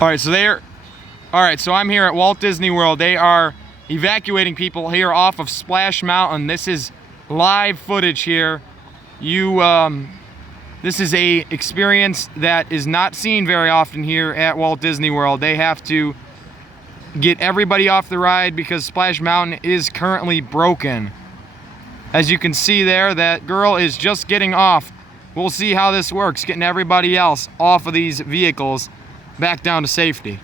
All right, so I'm here at Walt Disney World. They are evacuating people here off of Splash Mountain. This is live footage here. This is a experience that is not seen very often here at Walt Disney World. They have to get everybody off the ride because Splash Mountain is currently broken. As you can see there, that girl is just getting off. We'll see how this works, getting everybody else off of these vehicles back down to safety.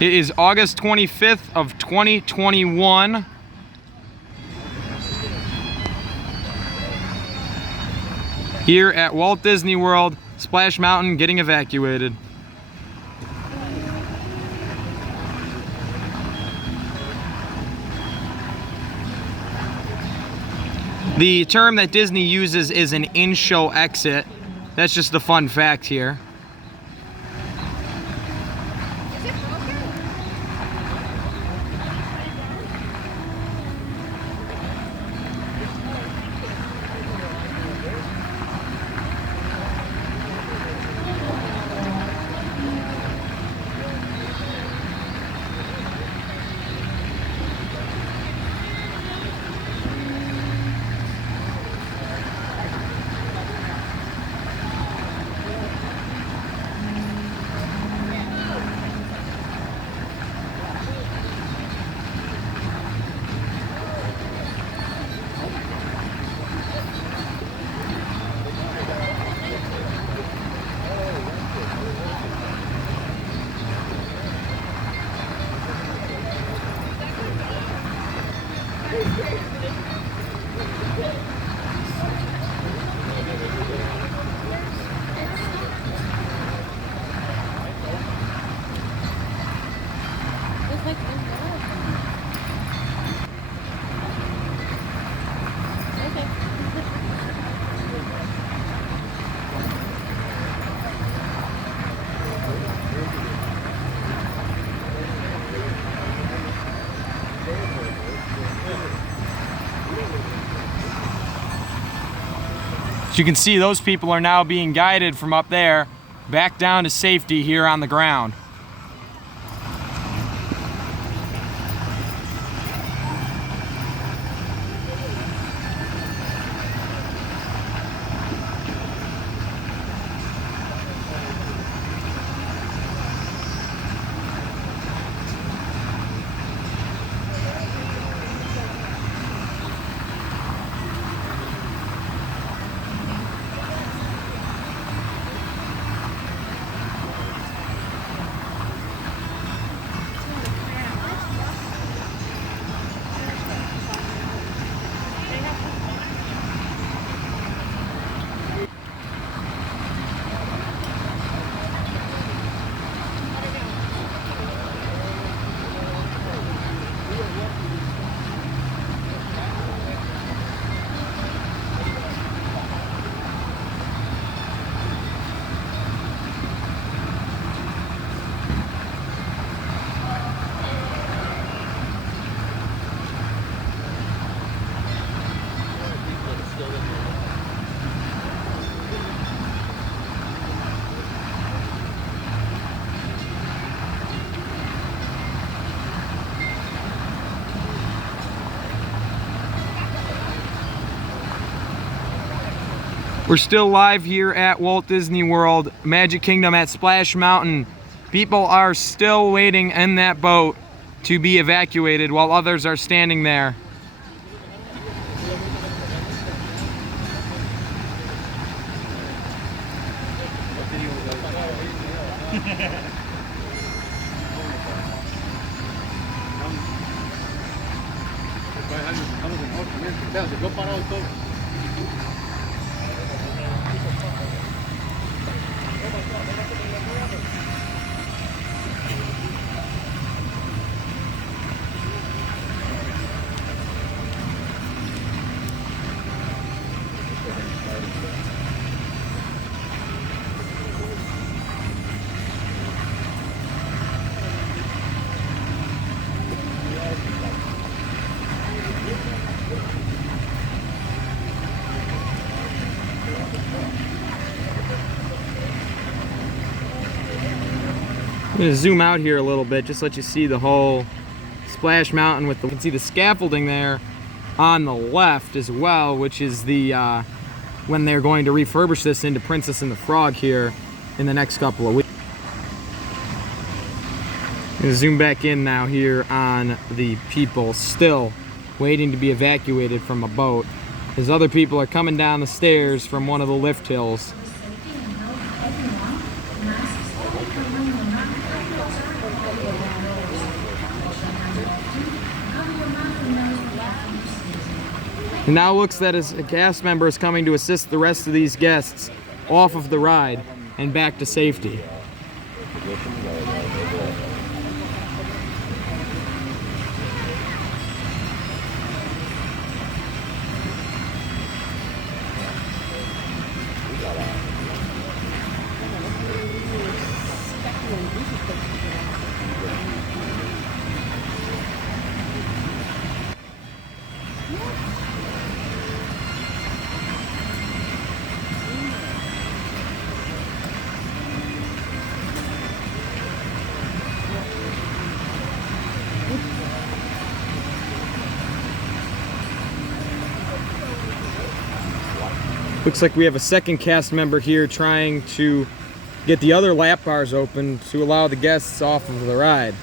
It is August 25th of 2021. Here at Walt Disney World, Splash Mountain getting evacuated. The term that Disney uses is an in-show exit. That's just a fun fact here. As you can see, those people are now being guided from up there back down to safety here on the ground. We're still live here at Walt Disney World, Magic Kingdom at Splash Mountain. People are still waiting in that boat to be evacuated while others are standing there. going to zoom out here a little bit, just let you see the whole Splash Mountain with the, you can see the scaffolding there on the left as well, which is the when they're going to refurbish this into Princess and the Frog here in the next couple of weeks. I'm going to zoom back in now here on the people still waiting to be evacuated from a boat, as other people are coming down the stairs from one of the lift hills. It now looks that as a cast member is coming to assist the rest of these guests off of the ride and back to safety. Looks like we have a second cast member here trying to get the other lap bars open to allow the guests off of the ride.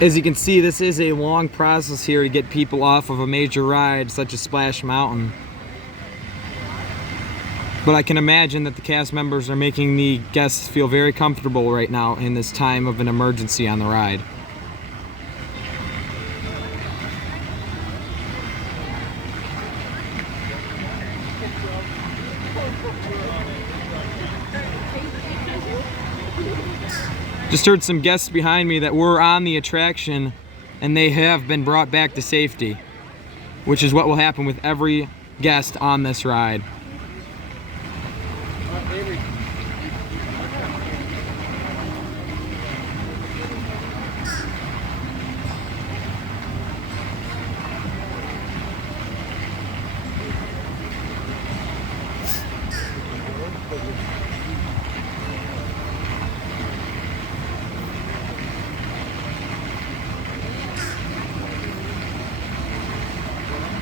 As you can see, this is a long process here to get people off of a major ride such as Splash Mountain. But I can imagine that the cast members are making the guests feel very comfortable right now in this time of an emergency on the ride. Just heard some guests behind me that were on the attraction and they have been brought back to safety, which is what will happen with every guest on this ride.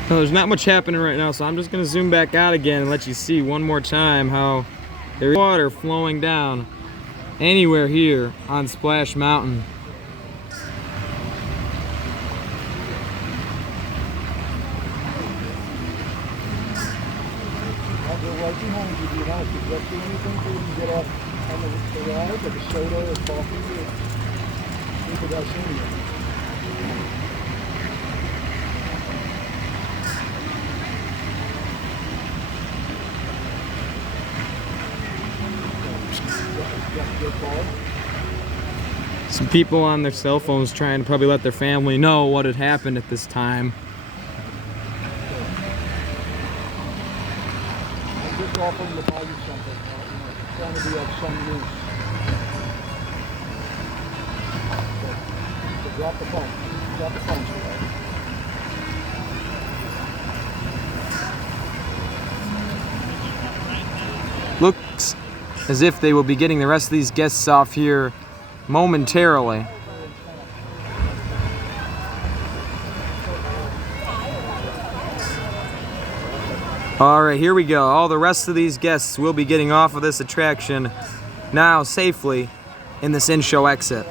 So there's not much happening right now, so I'm just going to zoom back out again and let you see one more time how there's water flowing down anywhere here on Splash Mountain. I'll go right behind you, do not suggest anything so you can get up on the ride, like a soda or coffee or anything else in there. Some people on their cell phones trying to probably let their family know what had happened at this time. I'm just offering to buy you something. trying to be of some use. So drop the phone. Drop the phone, sweetheart. Looks as if they will be getting the rest of these guests off here momentarily. All right, here we go. All the rest of these guests will be getting off of this attraction now safely in this in-show exit.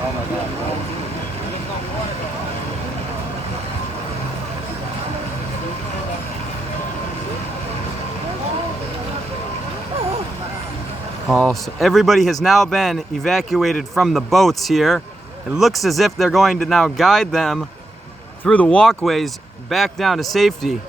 Oh my God. Also, everybody has now been evacuated from the boats here. It looks as if they're going to now guide them through the walkways back down to safety.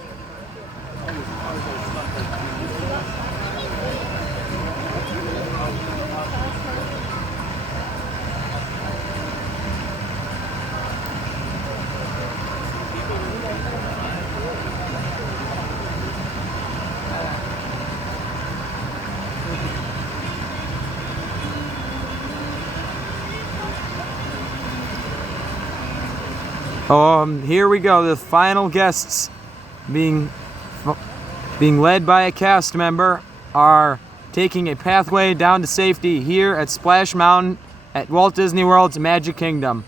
Here we go. The final guests being led by a cast member are taking a pathway down to safety here at Splash Mountain at Walt Disney World's Magic Kingdom.